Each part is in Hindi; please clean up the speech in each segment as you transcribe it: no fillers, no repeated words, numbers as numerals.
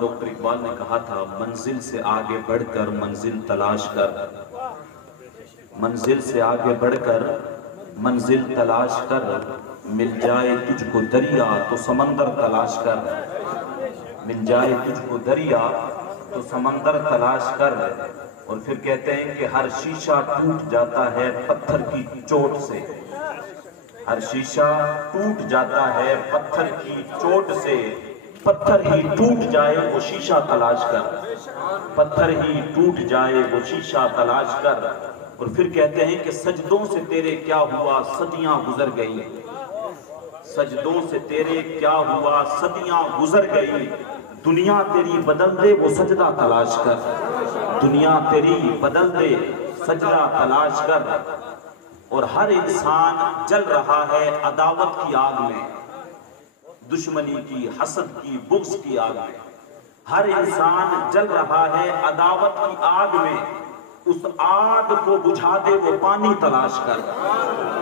डॉक्टर इकबाल ने कहा था, मंजिल से आगे बढ़कर मंजिल तलाश कर, मंजिल से आगे बढ़कर मंजिल तलाश कर, मिल जाए तुझको दरिया तो समंदर तलाश कर, मिल जाए तुझको दरिया तो समंदर तलाश कर। और फिर कहते हैं कि हर शीशा टूट जाता है पत्थर की चोट से, हर शीशा टूट जाता है पत्थर की चोट से, पत्थर ही टूट जाए वो शीशा तलाश कर, पत्थर ही टूट जाए वो शीशा तलाश कर। और फिर कहते हैं कि सजदों से तेरे क्या हुआ सदियां गुजर गई, सजदों से तेरे क्या हुआ सदियां गुजर गई, दुनिया तेरी बदल दे वो सजदा तलाश कर, दुनिया तेरी बदल दे सजदा तलाश कर। और हर इंसान जल रहा है अदावत की आग में, दुश्मनी की, हसद की, बुग़्ज़ की आग में, हर इंसान जल रहा है अदावत की आग में। उस आग को बुझा दे वो पानी तलाश कर,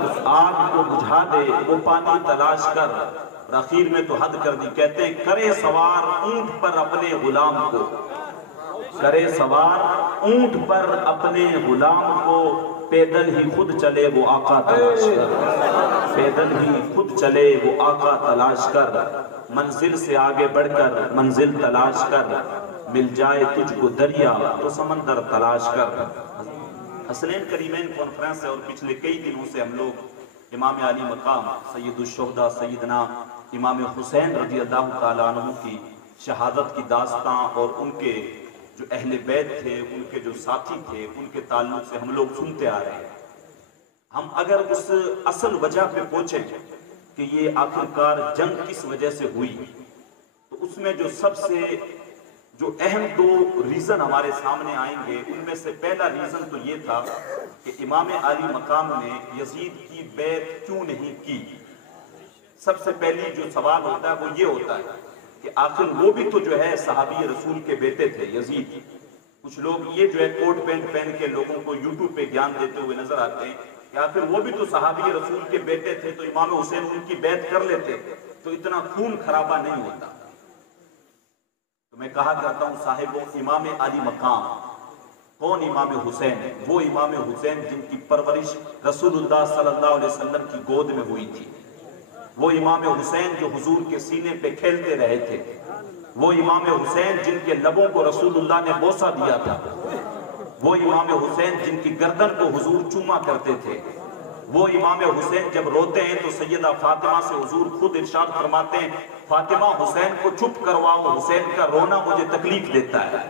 उस आग को बुझा दे वो पानी तलाश कर। और आखिर में तो हद कर दी, कहते हैं करे सवार ऊंट पर अपने गुलाम को, करे सवार ऊंट पर अपने गुलाम को, पैदल ही खुद चले वो आका तलाश कर, पैदल ही खुद चले वो आका तलाश कर। मंजिल से आगे बढ़कर मंजिल तलाश कर, मिल जाए तुझको दरिया तो समंदर तलाश कर। हसनैन करीमैन कॉन्फ्रेंस है और पिछले कई दिनों से हम लोग इमाम आली मकाम सैयदुश्शुहदा सैयदना इमाम हुसैन रज़ी अल्लाह ताला अन्हु की शहादत की दास्तां और उनके जो अहले बैत थे, उनके जो साथी थे, उनके ताल्लुक से हम लोग सुनते आ रहे हैं। हम अगर उस असल वजह पे पहुंचे कि ये आखिरकार जंग किस वजह से हुई, तो उसमें जो सबसे जो अहम दो रीजन हमारे सामने आएंगे, उनमें से पहला रीजन तो ये था कि इमाम आली मकाम ने यजीद की बैत क्यों नहीं की। सबसे पहली जो सवाल होता है वो ये होता है कि आखिर वो भी तो जो है सहाबी रसूल के बेटे थे यजीद। कुछ लोग ये जो है कोट पैंट पहन के लोगों को यूट्यूब पे ज्ञान देते हुए नजर आते हैं कि आखिर वो भी तो सहाबी रसूल के बेटे थे, तो इमाम हुसैन उनकी बैत कर लेते तो इतना खून खराबा नहीं होता। तो मैं कहा करता हूं साहिबों, इमाम आली मकाम कौन? इमाम हुसैन। वो इमाम हुसैन जिनकी परवरिश रसूलुल्लाह सल्लल्लाहु अलैहि वसल्लम की गोद में हुई थी, वो इमाम हुसैन जो हुजूर के सीने पे खेलते रहे थे, वो इमाम हुसैन जिनके लबों को रसूलुल्लाह ने बोसा दिया था, वो इमाम हुसैन जिनकी गर्दन को हुजूर चूमा करते थे, वो इमाम हुसैन जब रोते हैं तो सैयदा फातिमा से हुजूर खुद इरशाद फरमाते हैं, फातिमा हुसैन को चुप करवाओ, हुसैन का रोना मुझे तकलीफ देता है।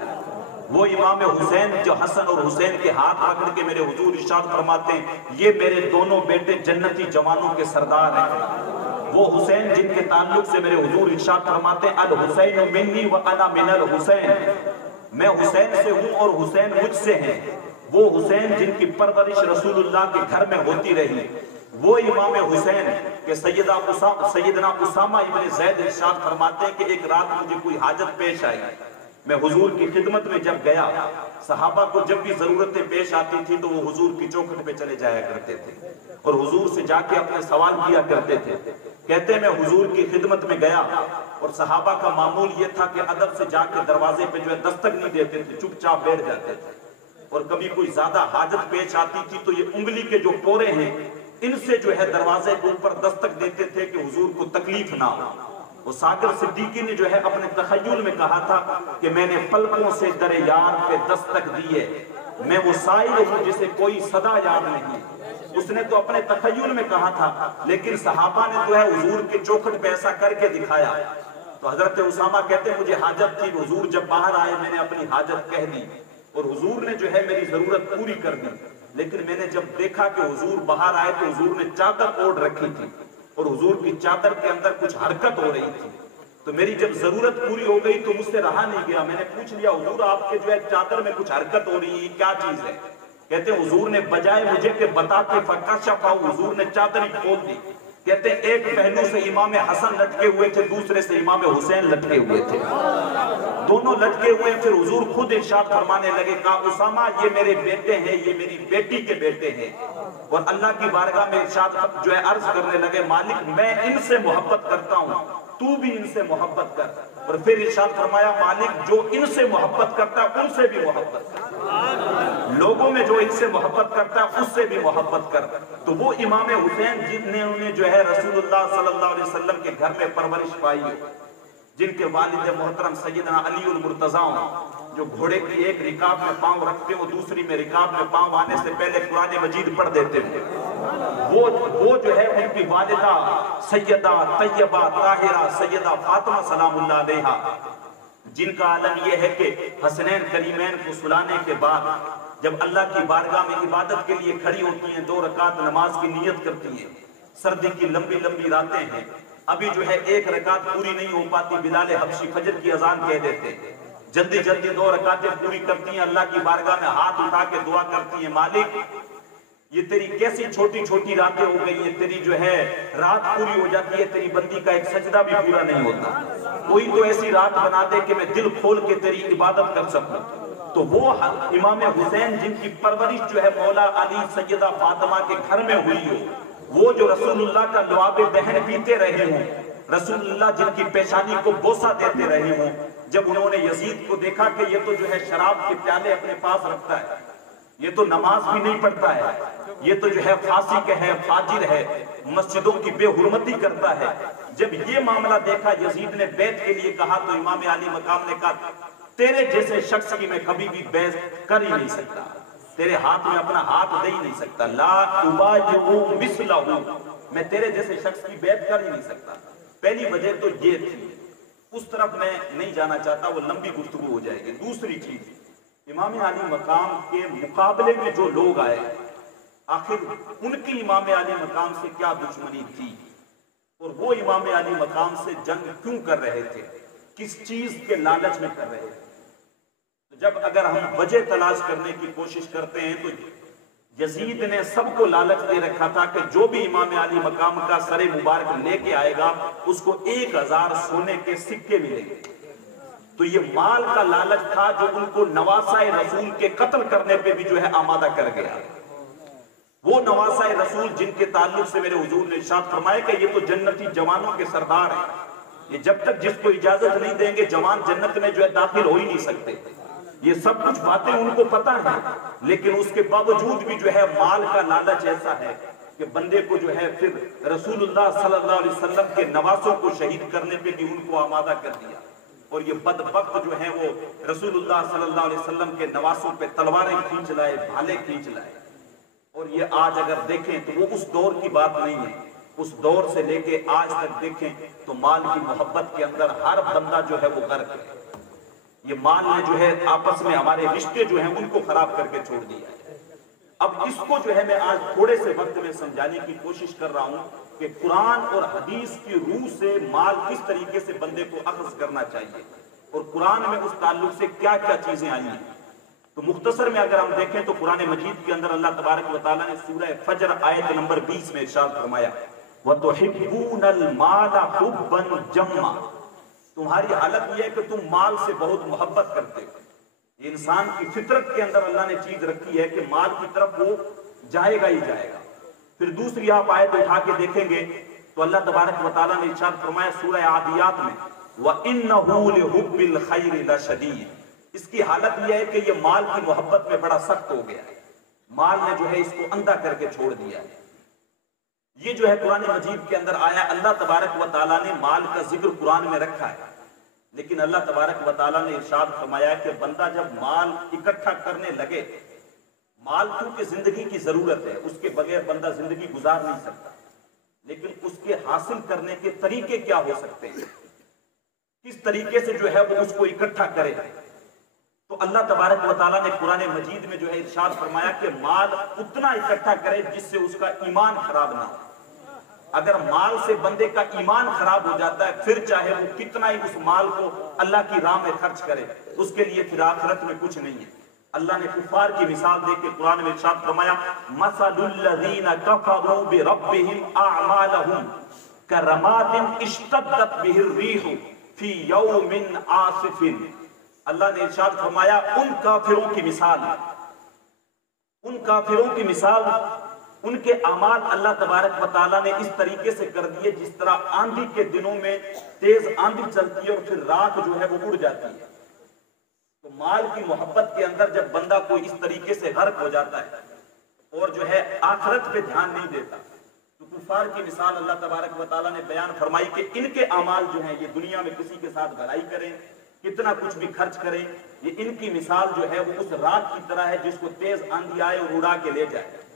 वो इमाम हुसैन जो हसन और हुसैन के हाथ पकड़ के मेरे हुजूर इरशाद फरमाते हैं, ये मेरे दोनों बेटे जन्नती जवानों के सरदार हैं। वो हुसैन जिनके ताल्लुक से मेरे हुजूर इरशाद फरमाते हैं, अल हुसैन मिन्नी व अना मिनल हुसैन, मैं हुसैन से हूं और हुसैन मुझसे हैं। वो हुसैन जिनकी परवरिश रसूलुल्लाह के घर में होती रही, वो इमाम हुसैन के सैयदना उसामा इब्न ज़ैद इरशाद फरमाते हैं कि एक रात मुझे कोई हाजत पेश आई, मैं हुजूर की खिदमत में जब गया, सहाबा को जब भी जरूरतें पेश आती थी तो वो हुजूर की चौखट पे चले जाया करते थे और हुजूर से जाके अपने सवाल किया करते थे। कहते मैं हुजूर की खिदमत में गया और सहाबा का मामूल ये था कि अदब से जाके दरवाजे पे जो है दस्तक नहीं देते थे, चुपचाप बैठ जाते थे। और कभी कोई ज्यादा हाजत पेश आती थी तो ये उंगली के जो पोरे हैं इनसे जो है दरवाजे के ऊपर दस्तक देते थे कि हुजूर को तकलीफ ना हो। और सागर सिद्दीकी ने जो है अपने तखय्युल में कहा था कि मैंने पलकों से दरे यार पे दस्तक दी है, मैं वो साइल हूं जिसे कोई सदा याद नहीं। उसने तो अपने तखय्युल में कहा था, लेकिन सहाबा ने तो है हुजूर के चौखट पे ऐसा करके दिखाया। तो हजरत उसामा कहते मुझे हाजत थी, हुजूर जब बाहर आए मैंने अपनी हाजत कह दी और हुजूर ने जो है मेरी जरूरत पूरी कर दी। लेकिन मैंने जब देखा कि हुजूर बाहर आए तो हुजूर ने चादर ओढ़ रखी थी और हुजूर की चादर के अंदर कुछ हरकत हो रही थी, तो मेरी जब जरूरत पूरी हो गई तो मुझसे रहा नहीं गया, मैंने पूछ लिया हुजूर आपके जो है चादर में कुछ हरकत हो रही है, क्या चीज है? कहते हुजूर ने बजाय मुझे के बताते फकाशा पाऊ, हुजूर ने चादर ही खोल दी। कहते एक पहलू से इमाम हसन लटके हुए थे, दूसरे से इमाम हुसैन लटके हुए थे, दोनों लटके हुए। फिर हुजूर खुद इरशाद फरमाने लगे, कहा उसामा ये मेरे बेटे हैं, ये मेरी बेटी के बेटे हैं। और अल्लाह की बारगाह में इरशाद जो है अर्ज करने लगे, मालिक मैं इनसे मोहब्बत करता हूँ तू भी इनसे मोहब्बत कर। और फिर इरशाद फरमाया मालिक जो इनसे मोहब्बत करता है उनसे भी मोहब्बत कर, लोगों में जो इनसे मोहब्बत करता है उससे भी मोहब्बत कर। तो वो इमाम हुसैन जिनने उन्हें जो है रसूलुल्लाह सल्लल्लाहु अलैहि वसल्लम के घर में परवरिश पाई हो, जिनके वालिद मोहतरम सैयदना अली उल मुर्तजा जो घोड़े की एक रिकाब में पांव रखते हो दूसरी में रिकाब में पांव आने से पहले कुरान मजीद पढ़ देते हो, वो जो है उनकी वालिदा सैयदा तैयबा ताहिरा सैयदा फातिमा सलामुल्लाह अलैहा, जिनका आलम यह है कि हसनैन करीमैन को सुलाने के बाद जब अल्लाह की बारगाह में इबादत के लिए खड़ी होती हैं, 2 रकात नमाज की नियत करती हैं, सर्दी की लंबी लंबी रातें हैं, अभी जो है 1 रकात पूरी नहीं हो पाती, बिलाल हबशी फजर की अजान कह देते हैं, जल्दी जल्दी 2 रकातें पूरी करती हैं, अल्लाह की बारगाह में हाथ उठा के दुआ करती हैं, मालिक ये तेरी कैसी छोटी छोटी रातें हो गई है, तेरी जो है रात पूरी हो जाती है, तेरी बंदी का एक सजदा भी पूरा नहीं होता, कोई तो ऐसी रात बना दे कि मैं दिल खोल के तेरी इबादत कर सकूं। तो वो इमाम हुसैन जिनकी परवरिश जो है मौला अली सैयदा फातिमा के घर में हुई हो, वो जो रसूलुल्लाह का लुआब दहन पीते रहे हों, रसूलुल्लाह जिनकी पेशानी को बोसा देते रहे हों, जब उन्होंने यजीद को देखा कि ये तो जो है शराब के प्याले अपने पास रखता है, ये तो नमाज भी नहीं पढ़ता है, ये तो जो है फासिक है, फाजिर है, मस्जिदों की बेहुरमती करता है, जब ये मामला देखा यजीद ने बैत के लिए कहा तो इमाम अली मकाम ने कहा तेरे जैसे शख्स की मैं कभी भी बैत कर ही नहीं सकता, तेरे हाथ में अपना हाथ दे ही नहीं सकता, ला तुबायु मिसलहु, मैं तेरे जैसे शख्स की बैत कर ही नहीं सकता। पहली वजह तो ये थी, उस तरफ मैं नहीं जाना चाहता, वो लंबी गुफ्तगू हो जाएगी। दूसरी चीज, इमाम अली मकाम के मुकाबले में जो लोग आए, आखिर उनकी इमाम अली मकाम से क्या दुश्मनी थी और वो इमाम अली मकाम से जंग क्यों कर रहे थे, किस चीज के लालच में कर रहे थे। तो जब अगर हम वजह तलाश करने की कोशिश करते हैं तो यजीद ने सबको लालच दे रखा था कि जो भी इमाम अली मकाम का सरे मुबारक लेके आएगा उसको 1000 सोने के सिक्के मिलेंगे। तो ये माल का लालच था जो उनको नवासाए रसूल के कत्ल करने पे भी जो है आमादा कर गया। वो नवासाए रसूल जिनके ताल्लुक से मेरे हुजूर ने इरशाद फरमाया कि ये तो जन्नती जवानों के सरदार हैं, ये जब तक जिसको इजाजत नहीं देंगे जवान जन्नत में जो है दाखिल हो ही नहीं सकते। ये सब कुछ बातें उनको पता है, लेकिन उसके बावजूद भी जो है माल का लालच ऐसा है कि बंदे को जो है फिर रसूलुल्लाह सल्लल्लाहु अलैहि वसल्लम के नवासों को शहीद करने पे भी उनको आमादा कर दिया। और ये बदबख्त जो है वो रसूलुल्लाह सल्लल्लाहु अलैहि वसल्लम के नवासों पे तलवारें खींच लाए, भाले खींच लाए। और ये आज अगर देखें तो वो उस दौर की बात नहीं है, उस दौर से लेके आज तक देखें तो माल की मोहब्बत के अंदर हर बंदा जो है वो गर्क है। ये माल ने जो है आपस में हमारे रिश्ते जो हैं उनको खराब करके छोड़ दिया है। अब इसको जो है मैं आज थोड़े से वक्त में समझाने की कोशिश कर रहा हूं कि कुरान और हदीस की रूह से माल किस तरीके से बंदे को अख्ज़ करना चाहिए और कुरान में उस ताल्लुक से क्या क्या चीजें आई हैं। तो मुख्तसर में अगर हम देखें तो कुरान मजीद के अंदर अल्लाह तबारक व तआला ने सूरह फजर आयत नंबर 20 में इरशाद फरमाया, वतुहिब्बूनल माला हुब्बन जम्मा, तुम्हारी हालत यह है कि तुम माल से बहुत मोहब्बत करते हो। इंसान की फितरत के अंदर अल्लाह ने चीज रखी है कि माल की तरफ वो जाएगा ही जाएगा। फिर दूसरी आप आयत उठा के देखेंगे तो अल्लाह तबारक व तआला ने इरशाद फरमाया सूरह आदियात में, व इन्नहू लिहुब्बिल खैरि लशदीद, इसकी हालत यह है कि ये माल की मोहब्बत में बड़ा सख्त हो गया है, माल ने जो है इसको अंधा करके छोड़ दिया है। ये जो है कुरान मजीद के अंदर आया, अल्लाह तबारक व तआला ने माल का जिक्र कुरान में रखा है, लेकिन अल्लाह तबारक व तआला ने इरशाद फरमाया कि बंदा जब माल इकट्ठा करने लगे, माल क्योंकि जिंदगी की जरूरत है, उसके बगैर बंदा जिंदगी गुजार नहीं सकता, लेकिन उसके हासिल करने के तरीके क्या हो सकते हैं, किस तरीके से जो है वो उसको इकट्ठा करे। तो अल्लाह तबारक व तआला ने कुरान मजीद में जो है इरशाद फरमाया कि माल उतना इकट्ठा करे जिससे उसका ईमान खराब ना हो। अगर माल से बंदे का ईमान खराब हो जाता है, फिर चाहे वो कितना ही उस माल को अल्लाह की राह में खर्च करे, उसके लिए फिर आखिरत में कुछ नहीं है। अल्लाह ने कुफार की मिसाल दे के कुरान में इरशाद फरमाया, मसलुल्लज़ीना कफरू बिरब्बिहिम अअमालहुम करमादिन इश्तद्दत बिहिर रीहु फी यौमिन आसिफिन। अल्लाह ने इरशाद फरमाया उन काफिरों की मिसाल उनके अमाल अल्लाह तबारक व तआला ने इस तरीके से कर दिए जिस तरह आंधी के दिनों में तेज आंधी चलती है और फिर राख जो है वो उड़ जाती है। तो माल की मोहब्बत के अंदर जब बंदा कोई इस तरीके से गर्क हो जाता है और जो है आखिरत पे ध्यान नहीं देता, तो कुफार की मिसाल अल्लाह तबारक व तआला ने बयान फरमाई कि इनके अमाल जो है ये दुनिया में किसी के साथ भलाई करें, कितना कुछ भी खर्च करें, ये इनकी मिसाल जो है वो उस राख की तरह है जिसको तेज आंधी आए और उड़ा के ले जाए।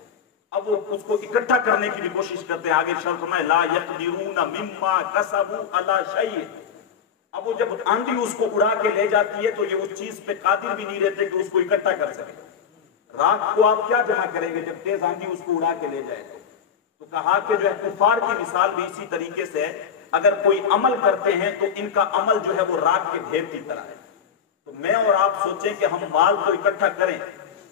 अब वो उसको इकट्ठा करने की भी कोशिश करते हैं। आगे शर्त में ला यक़दिरूना मिम्मा कसबू अला शै। अब वो जब आंधी उसको उड़ा के ले जाती है तो ये उस चीज पे कादिर भी नहीं रहते कि उसको इकट्ठा कर सके। राख को आप क्या जमा करेंगे जब तेज आंधी उसको उड़ा के ले जाए? तो कहा कि जो है कुफार की मिसाल भी इसी तरीके से है। अगर कोई अमल करते हैं तो इनका अमल जो है वो राख के ढेर की तरह है। तो मैं और आप सोचें कि हम माल तो इकट्ठा करें,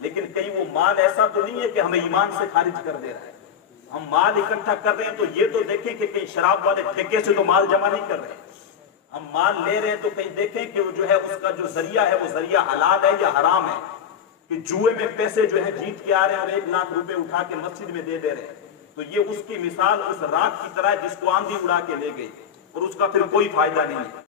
लेकिन कहीं वो माल ऐसा तो नहीं है कि हमें ईमान से खारिज कर दे रहा है। हम माल इकट्ठा कर रहे हैं तो ये तो देखें कि कहीं शराब वाले ठेके से तो माल जमा नहीं कर रहे हैं। हम माल ले रहे हैं तो कहीं देखें कि वो जो है उसका जो जरिया है वो जरिया हलाल है या हराम है, कि जुए में पैसे जो है जीत के आ रहे हैं और 1 लाख रुपए उठा के मस्जिद में दे रहे हैं। तो ये उसकी मिसाल उस राख की तरह जिसको आंधी उड़ा के ले गई और उसका फिर कोई फायदा नहीं है।